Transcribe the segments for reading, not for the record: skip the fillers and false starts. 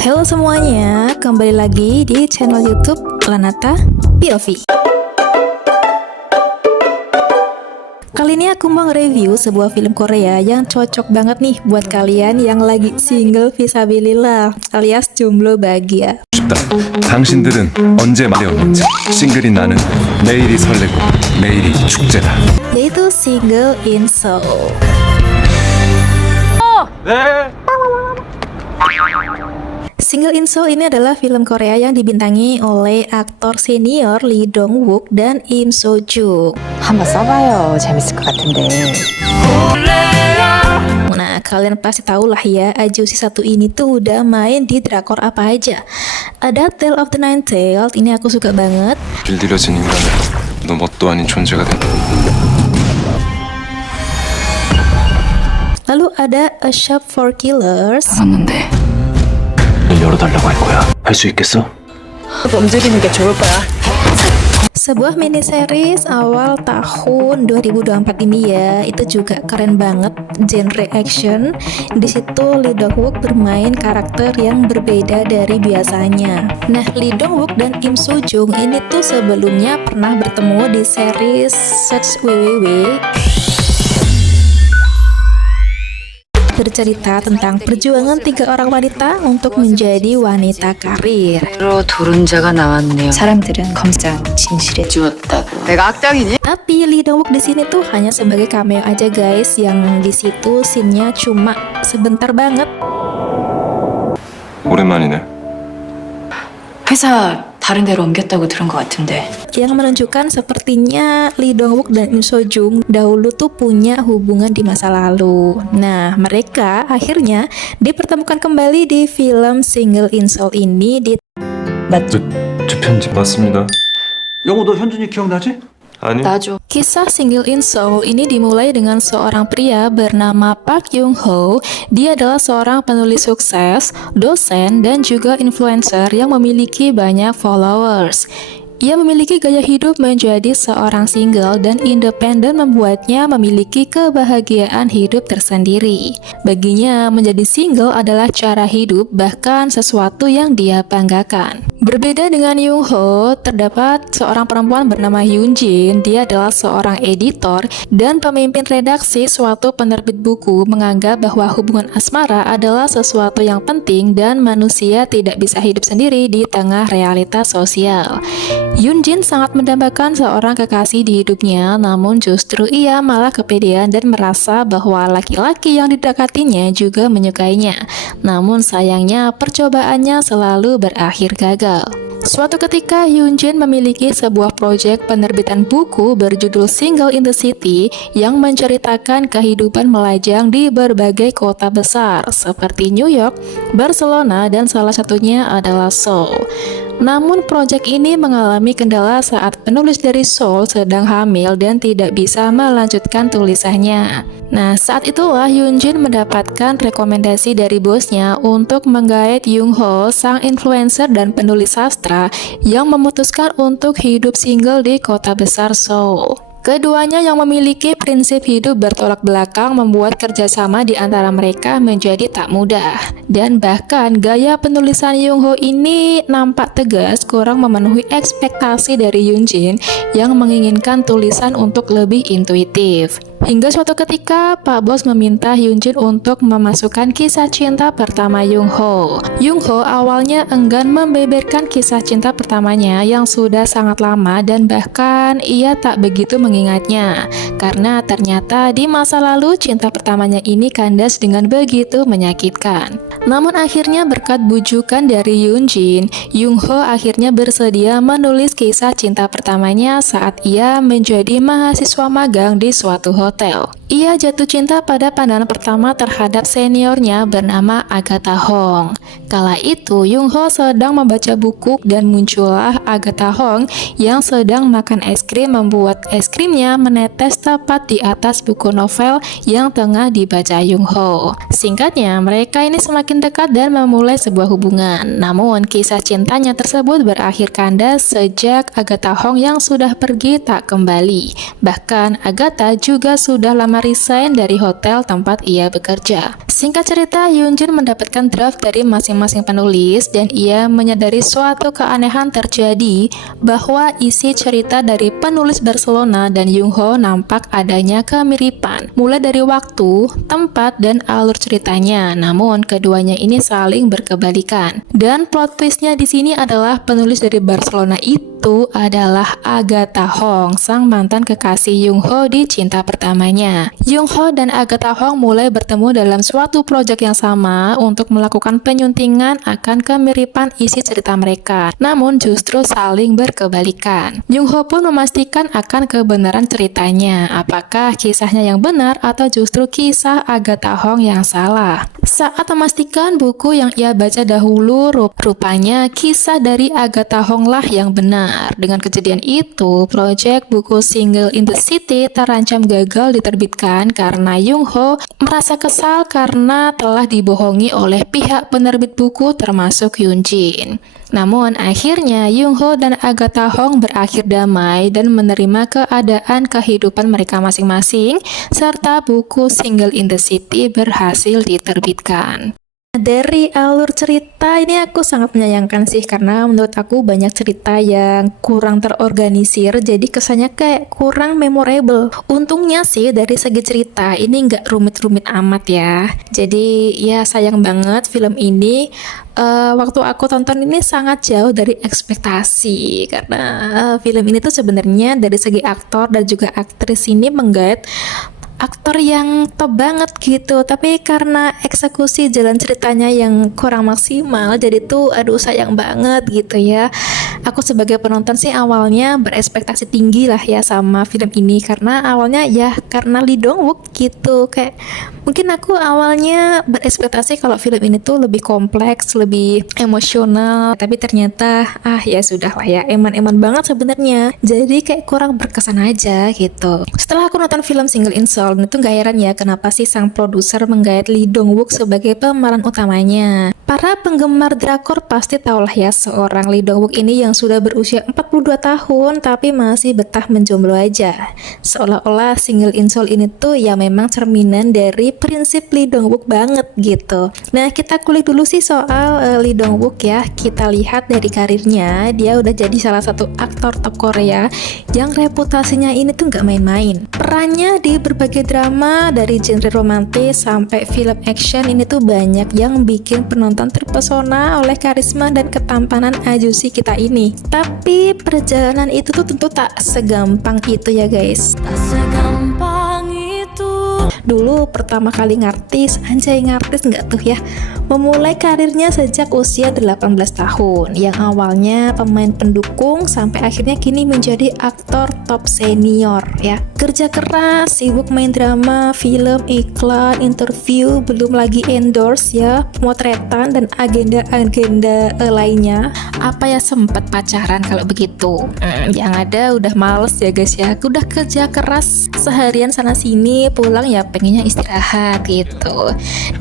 Halo semuanya, kembali lagi di channel YouTube Lanata POV. Kali ini aku mau nge-review sebuah film Korea yang cocok banget nih buat kalian yang lagi single visabilillah alias jomblo bahagia. 싶다. 당신들은 언제 말이 없는지. 싱글인 나는 매일이 설레고 매일이 축제다. Yaitu Single in Seoul. Single in Seoul ini adalah film Korea yang dibintangi oleh aktor senior Lee Dong Wook dan Im So Jung. 한번 써봐요. 재밌을 것 같은데. Nah, kalian pasti tahu lah ya, Ajusi satu ini tuh udah main di drakor apa aja. Ada Tale of the Nine Tails, ini aku suka banget. 길들여진 인간은 너 뭣도 아닌 존재가 된다. Lalu ada A Shop for Killers. 봤는데 열어달라고 할 거야. 할 수 있겠어? 움직이는 게 좋을 거야. Sebuah mini series awal tahun 2024 ini ya, itu juga keren banget, genre action. Di situ Lee Dong Wook bermain karakter yang berbeda dari biasanya. Nah, Lee Dong Wook dan Im So Jung ini tuh sebelumnya pernah bertemu di series Search WWW. Bercerita tentang perjuangan 3 orang wanita untuk menjadi wanita karir. 로 도른자가 나왔네요. 사람들은 검장 진실에 죽었다. 내가 악당이니? Tapi Lee Dong Wook di sini tuh hanya sebagai cameo aja guys, yang di situ scene-nya cuma sebentar banget. 오랜만이네. 회사 다른 데로 옮겼다고 들은 것 같은데. Yang menunjukkan sepertinya Lee Dong Wook dan Im So Jung dahulu tuh punya hubungan di masa lalu. Nah, mereka akhirnya dipertemukan kembali di film Single in Seoul ini di 저 편집 맞습니다. 영호 너 현준이 기억나지? 아니. 나줘. Kisah Single in Seoul ini dimulai dengan seorang pria bernama Park Young Ho. Dia adalah seorang penulis sukses, dosen, dan juga influencer yang memiliki banyak followers. Ia memiliki gaya hidup menjadi seorang single dan independen membuatnya memiliki kebahagiaan hidup tersendiri. Baginya, menjadi single adalah cara hidup, bahkan sesuatu yang dia banggakan. Berbeda dengan Young Ho, terdapat seorang perempuan bernama Yoon Jin. Dia adalah seorang editor dan pemimpin redaksi suatu penerbit buku, menganggap bahwa hubungan asmara adalah sesuatu yang penting dan manusia tidak bisa hidup sendiri di tengah realitas sosial. Yoon Jin sangat mendambakan seorang kekasih di hidupnya, namun justru ia malah kepedean dan merasa bahwa laki-laki yang didekatinya juga menyukainya. Namun sayangnya percobaannya selalu berakhir gagal. Suatu ketika Yoon Jin memiliki sebuah proyek penerbitan buku berjudul Single in the City yang menceritakan kehidupan melajang di berbagai kota besar seperti New York, Barcelona, dan salah satunya adalah Seoul. Namun proyek ini mengalami kendala saat penulis dari Seoul sedang hamil dan tidak bisa melanjutkan tulisannya. Nah, saat itulah Yoon Jin mendapatkan rekomendasi dari bosnya untuk menggait Young Ho, sang influencer dan penulis sastra yang memutuskan untuk hidup single di kota besar Seoul. Keduanya yang memiliki prinsip hidup bertolak belakang membuat kerjasama di antara mereka menjadi tak mudah. Dan bahkan gaya penulisan Young Ho ini nampak tegas kurang memenuhi ekspektasi dari Yoon Jin yang menginginkan tulisan untuk lebih intuitif. Hingga suatu ketika, Pak Bos meminta Yoon Jin untuk memasukkan kisah cinta pertama Young Ho. Young Ho awalnya enggan membeberkan kisah cinta pertamanya yang sudah sangat lama dan bahkan ia tak begitu mengingatnya. Karena ternyata di masa lalu cinta pertamanya ini kandas dengan begitu menyakitkan. Namun akhirnya berkat bujukan dari Yoon Jin, Young Ho akhirnya bersedia menulis kisah cinta pertamanya saat ia menjadi mahasiswa magang di suatu hotel. Ia jatuh cinta pada pandangan pertama terhadap seniornya bernama Agatha Hong. Kala itu, Young Ho sedang membaca buku dan muncullah Agatha Hong yang sedang makan es krim membuat es krimnya menetes tepat di atas buku novel yang tengah dibaca Young Ho. Singkatnya, mereka ini semakin dekat dan memulai sebuah hubungan. Namun, kisah cintanya tersebut berakhir kandas sejak Agatha Hong yang sudah pergi tak kembali. Bahkan, Agatha juga sudah lama resign dari hotel tempat ia bekerja. Singkat cerita, Yoonjun mendapatkan draft dari masing-masing penulis dan ia menyadari suatu keanehan terjadi bahwa isi cerita dari penulis Barcelona dan Young-ho nampak adanya kemiripan, mulai dari waktu, tempat, dan alur ceritanya. Namun, keduanya ini saling berkebalikan. Dan plot twistnya di sini adalah penulis dari Barcelona itu adalah Agatha Hong, sang mantan kekasih Young-ho di cinta pertamanya. Young-ho dan Agatha Hong mulai bertemu dalam suatu proyek yang sama untuk melakukan penyuntingan akan kemiripan isi cerita mereka. Namun justru saling berkebalikan. Young-ho pun memastikan akan kebenaran ceritanya, apakah kisahnya yang benar atau justru kisah Agatha Hong yang salah. Saat memastikan buku yang ia baca dahulu, rupanya kisah dari Agatha Hong lah yang benar. Dengan kejadian itu, proyek buku Single in the City terancam gagal diterbitkan karena Young-ho merasa kesal karena telah dibohongi oleh pihak penerbit buku termasuk Yoon-jin. Namun akhirnya Young-ho dan Agatha Hong berakhir damai dan menerima keadaan kehidupan mereka masing-masing serta buku Single in the City berhasil diterbitkan. Dari alur cerita ini aku sangat menyayangkan sih, karena menurut aku banyak cerita yang kurang terorganisir, jadi kesannya kayak kurang memorable. Untungnya sih dari segi cerita ini nggak rumit-rumit amat ya, jadi ya sayang banget film ini waktu aku tonton ini sangat jauh dari ekspektasi, karena film ini tuh sebenarnya dari segi aktor dan juga aktris ini menggait aktor yang top banget gitu, tapi karena eksekusi jalan ceritanya yang kurang maksimal, jadi tuh aduh sayang banget gitu ya. Aku sebagai penonton sih awalnya berekspektasi tinggi lah ya sama film ini, karena awalnya ya karena Lee Dong Wook gitu, kayak mungkin aku awalnya berekspektasi kalau film ini tuh lebih kompleks, lebih emosional, tapi ternyata ya sudah lah ya, eman-eman banget sebenarnya, jadi kayak kurang berkesan aja gitu. Setelah aku nonton film Single in Seoul itu gak heran ya kenapa sih sang produser menggait Lee Dong Wook sebagai pemeran utamanya. Para penggemar drakor pasti tahu lah ya seorang Lee Dong Wook ini yang sudah berusia 42 tahun tapi masih betah menjomblo aja. Seolah-olah Single in Seoul ini tuh ya memang cerminan dari prinsip Lee Dong Wook banget gitu. Nah, kita kulik dulu sih soal Lee Dong Wook ya. Kita lihat dari karirnya, dia udah jadi salah satu aktor top Korea yang reputasinya ini tuh gak main-main. Perannya di berbagai drama dari genre romantis sampai film action ini tuh banyak yang bikin penonton terpesona oleh karisma dan ketampanan Ajusi kita ini. Tapi perjalanan itu tuh tentu tak segampang itu ya guys. Dulu pertama kali ngartis, anjay ngartis nggak tuh ya, memulai karirnya sejak usia 18 tahun, yang awalnya pemain pendukung sampai akhirnya kini menjadi aktor top senior ya. Kerja keras, sibuk main drama, film, iklan, interview, belum lagi endorse ya, pemotretan dan agenda-agenda lainnya. Apa ya sempat pacaran kalau begitu? Yang ada udah males ya guys ya, udah kerja keras seharian sana sini, pulang ya pengennya istirahat gitu.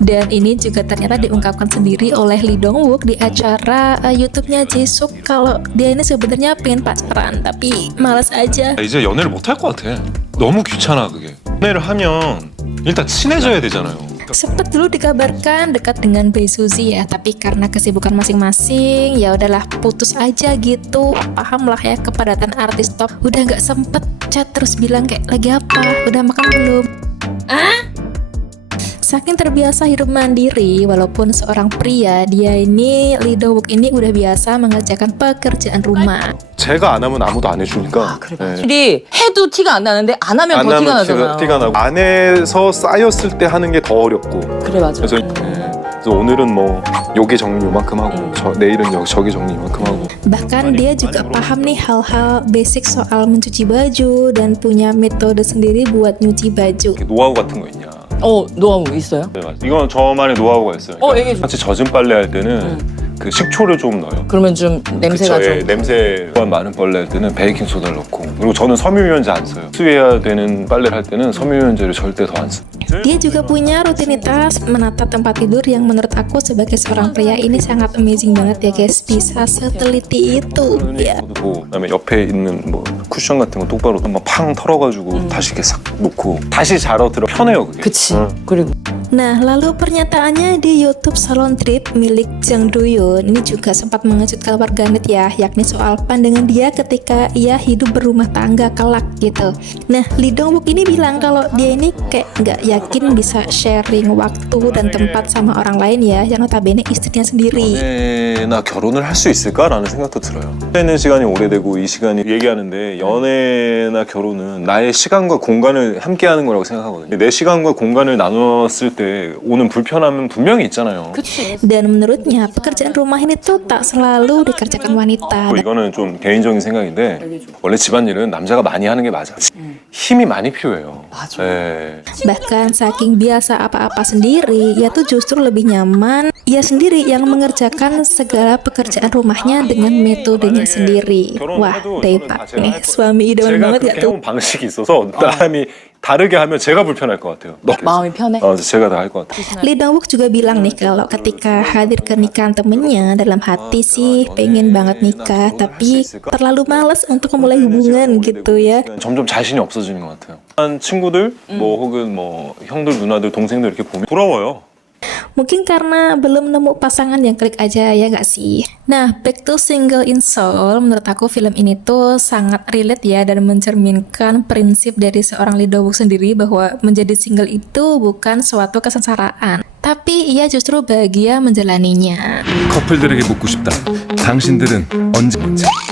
Dan ini juga ternyata diungkapkan sendiri oleh Lee Dong Wook di acara YouTube-nya Jisoo kalau dia ini sebenarnya pengen pacaran tapi malas aja. 이제 연애를 못 할 것 같아. 너무 귀찮아 그게. 연애를 하면 일단 친해져야 되잖아요. Sempat dulu dikabarkan dekat dengan Bae Suzy ya, tapi karena kesibukan masing-masing ya udahlah putus aja gitu. Paham lah ya kepadatan artis top, udah nggak sempet chat terus bilang kayak lagi apa, udah makan belum. Saking terbiasa hidup mandiri, walaupun seorang pria, dia ini Lee Dong Wook ini udah biasa mengerjakan pekerjaan rumah. 제가 안 하면 아무도 안 해주니까. 확실히 해도 티가 안 나는데 안 하면 더 티가 나잖아요. 티가 나고 안에서 쌓였을 때 하는 게 더 어렵고. 그래 맞아. 그래서 오늘은 뭐 요게 정리 요만큼 하고 내일은 저게 정리 요만큼 하고. Bahkan dia juga paham nih hal-hal basic soal mencuci baju dan punya metode sendiri buat nyuci baju. 노하우 같은 거 있냐? 노하우 있어요? 네, 맞아. 이건 저만의 노하우가 있어요. 얘기해 줘. 같이 젖은 빨래 할 때는 그 식초를 좀 넣어요. 그러면 좀 냄새가 그쵸, 예, 좀 냄새가 많은 빨래 할 때는 베이킹 소다를 넣고, 그리고 저는 섬유유연제 안 써요. 수해야 되는 빨래를 할 때는 섬유유연제를 절대 더 안 써요. Dia juga punya rutinitas menata tempat tidur yang menurut aku sebagai seorang pria ini sangat amazing banget ya guys. Bisa seteliti itu ya. 그다음에 옆에 있는 뭐 쿠션 같은 거 똑바로 한번 팡 털어가지고 다시 이렇게 싹 놓고 다시 자러 들어 편해요 그게. 그치. 그리고 Nah, lalu pernyataannya di YouTube Salon Trip milik Jang Do-yoon ini juga sempat mengejutkan warganet ya, yakni soal pandangan dia ketika ia hidup berumah tangga kelak gitu. Nah, Lee Dong-wook ini bilang kalau dia ini kayak nggak yakin bisa sharing waktu dan tempat sama orang lain ya, yang notabene istrinya sendiri. 연애나 결혼을 할 수 있을까라는 생각도 들어요. 연애는 시간이 오래되고 이 시간이 얘기하는데 연애나 결혼은 나의 시간과 공간을 함께하는 거라고 생각하거든요. 내 시간과 공간을 나눴을 때 오는 불편함은 분명히 있잖아요. Dan menurutnya pekerjaan rumah ini tuh tak selalu dikerjakan wanita. 이거는 좀 개인적인 생각인데 원래 집안일은 남자가 많이 하는 게 맞아. 힘이 많이 필요해요. 맞아. 네. Bahkan saking biasa apa-apa sendiri, ia tuh justru lebih nyaman ia sendiri yang mengerjakan segala pekerjaan rumahnya dengan metodenya sendiri. Wah, Daepak nih, suami idaman 제가 banget ya 그렇게 tuh. 해온 방식이 있어서 남이 다르게 하면 제가 불편할 것 같아요. 마음이 편해? 제가 다 할 것 같아요. Lee Dong-wook juga bilang nih kalau ketika hadir ke nikahan temennya dalam hati sih pengen banget nikah tapi terlalu malas untuk memulai hubungan gitu ya. 점점 자신이 없어지는 것 같아요. 한 친구들 뭐 혹은 뭐 형들 누나들 동생들 이렇게 보면 부러워요. Mungkin karena belum nemu pasangan yang klik aja ya nggak sih? Nah, back to Single in Seoul, menurut aku film ini tuh sangat relate ya dan mencerminkan prinsip dari seorang Lee Dong-wook sendiri bahwa menjadi single itu bukan suatu kesengsaraan, tapi ia justru bahagia menjalaninya. 커플들에게 묻고 싶다. 당신들은 언제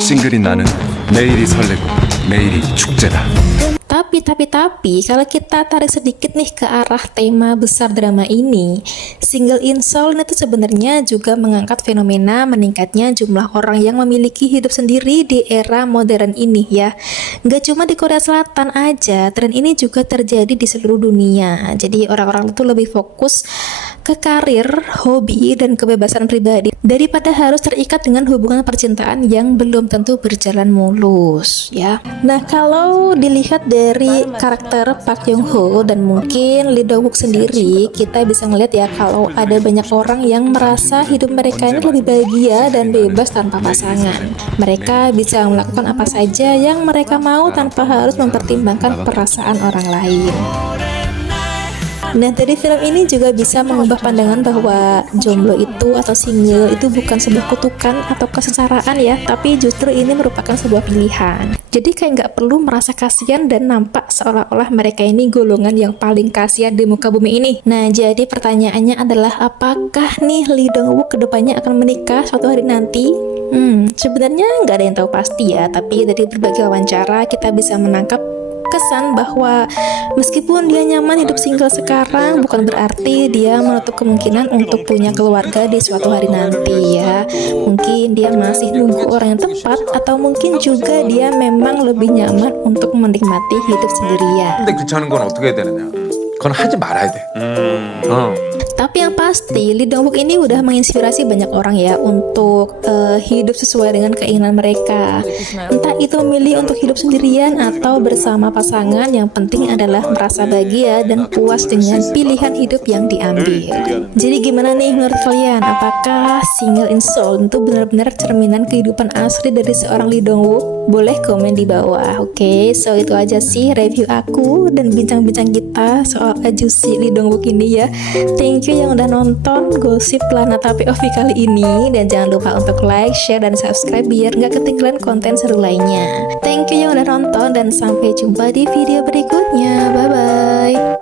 싱글인 나는 내일이 설레고 내일이 축제다. Tapi kalau kita tarik sedikit nih ke arah tema besar drama ini, Single in Seoul itu sebenarnya juga mengangkat fenomena meningkatnya jumlah orang yang memiliki hidup sendiri di era modern ini ya. Nggak cuma di Korea Selatan aja, tren ini juga terjadi di seluruh dunia. Jadi orang-orang itu lebih fokus ke karir, hobi, dan kebebasan pribadi daripada harus terikat dengan hubungan percintaan yang belum tentu berjalan mulus ya. Nah, kalau dilihat dari karakter Park Young Ho dan mungkin Lee Dong-wook sendiri, kita bisa ngeliat ya kalau ada banyak orang yang merasa hidup mereka ini lebih bahagia dan bebas tanpa pasangan. Mereka bisa melakukan apa saja yang mereka mau tanpa harus mempertimbangkan perasaan orang lain. Nah, dari film ini juga bisa mengubah pandangan bahwa jomblo itu atau single itu bukan sebuah kutukan atau kesengsaraan ya, tapi justru ini merupakan sebuah pilihan. Jadi kayak nggak perlu merasa kasihan dan nampak seolah-olah mereka ini golongan yang paling kasihan di muka bumi ini. Nah, jadi pertanyaannya adalah apakah nih Lee Dong-wook kedepannya akan menikah suatu hari nanti? Sebenarnya nggak ada yang tahu pasti ya, tapi dari berbagai wawancara kita bisa menangkap kesan bahwa meskipun dia nyaman hidup single sekarang, bukan berarti dia menutup kemungkinan untuk punya keluarga di suatu hari nanti ya. Mungkin dia masih nunggu orang yang tepat, atau mungkin juga dia memang lebih nyaman untuk menikmati hidup sendirian. 근데 귀찮은 건 어떻게 해야 되느냐? 그건 하지 말아야 돼. Tapi yang pasti Lee Dong-wook ini udah menginspirasi banyak orang ya untuk hidup sesuai dengan keinginan mereka. Entah itu memilih untuk hidup sendirian atau bersama pasangan, yang penting adalah merasa bahagia dan puas dengan pilihan hidup yang diambil. Jadi gimana nih menurut kalian? Apakah Single in Seoul itu benar-benar cerminan kehidupan asli dari seorang Lee Dong-wook? Boleh komen di bawah. Oke, so itu aja sih review aku dan bincang-bincang kita soal ajusi Lee Dong-wook ini ya. Thank you yang udah nonton Gosip Lana Tapi Ovi kali ini, dan jangan lupa untuk like, share, dan subscribe biar nggak ketinggalan konten seru lainnya. Thank you yang udah nonton dan sampai jumpa di video berikutnya. Bye bye.